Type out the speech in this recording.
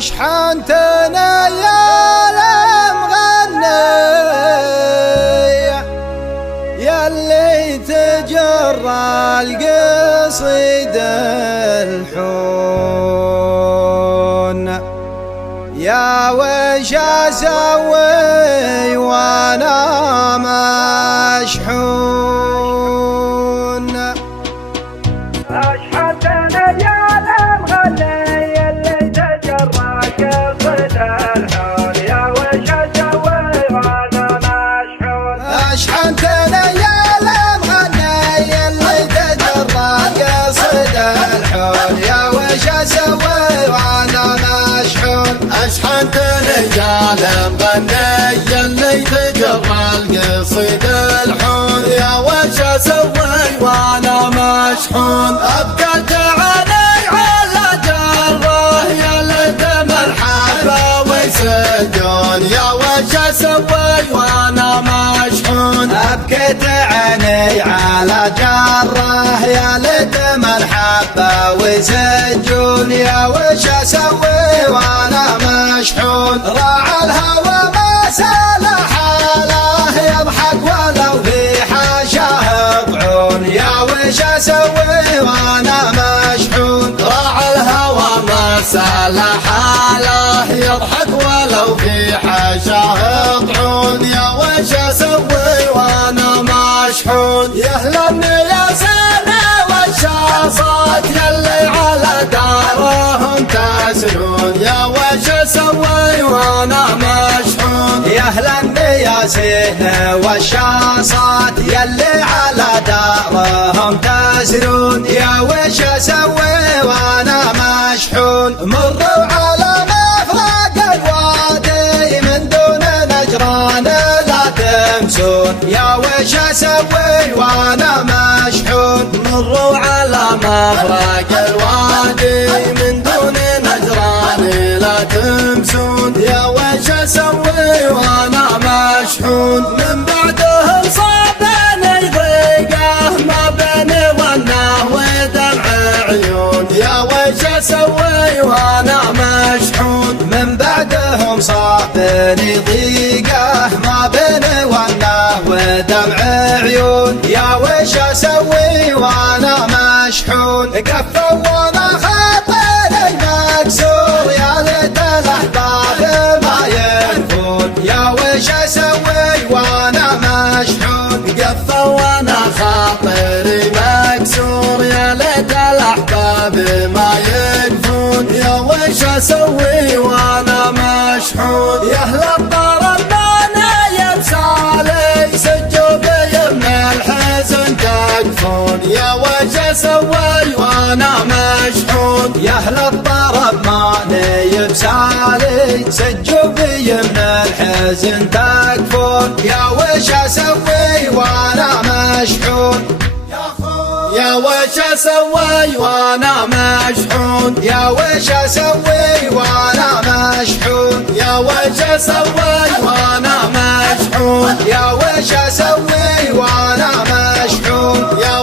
أشحنتنا يا المغني ياللي تجرى القصيد الحون، يا وش اسوي وانا مشحون. أشحنتنا يا المغني ياللي تجرى القصيد الحون، يا وش اسوي وانا مشحون. أشحنتنا يا المغني ياللي تجرى القصيد الحون، يا وش اسوي وانا مشحون. أشحنتنا يا المغني ياللي تجرى القصيد الحون، يا وش اسوي وانا مشحون. أبكت علي على جره يا ليتم الحبة ويسجون، يا وش اسوي وانا مشحون. أبكت عيني على جره يا ليتم الحبة ويسجون، يا وش اسوي وانا مشحون. راعى الهوى ما سال حاله يضحك ولو في حاشاه ضعون، يا وش اسوي وانا مشحون. راعى الهوى ما سال حاله يضحك ولو في حاشاه ضعون، يا وش اسوي وانا مشحون. يهلا يا سنة والشاصات يلي على دارهم تسرون، يا وش اسوي وانا مشحون. يا اهلا يا سهل والشاصات يلي على دارهم تسرون، يا وش اسوي وانا مشحون. مروا على مفرق الوادي من دون نجران لا تمسون، يا وش اسوي وانا مشحون. مروا على مفرق الوادي من دون نجران لا تمسون، يا وش اسوي وانا مشحون. من بعدهم صابني ضيقه ما بيني وناه ودمع عيون، يا وش اسوي وانا مشحون. من بعدهم صابني ضيقه ما بيني وناه ودمع عيون، يا وش اسوي وانا مشحون. كفوا وانا خاطر المكسور يا ليت الاحباب ما ينفون، يا وش اسوي وانا مشحون. قفوا وانا خاطري مكسور يا ليت الاحباب ما يكفون، يا وش اسوي وانا مشحون. يا اهل الطرب انا يبسالي سجوا بي من الحزن تكفون، يا وش اسوي وانا مشحون. يا اهل الطرب ماني بسالي سجوا بي من الحزن تكفون، يا وش اسوي وانا مشحون. يا وش اسوي وانا مشحون. يا وش اسوي وانا مشحون. يا وش اسوي وانا مشحون. يا وش اسوي وانا مشحون. يا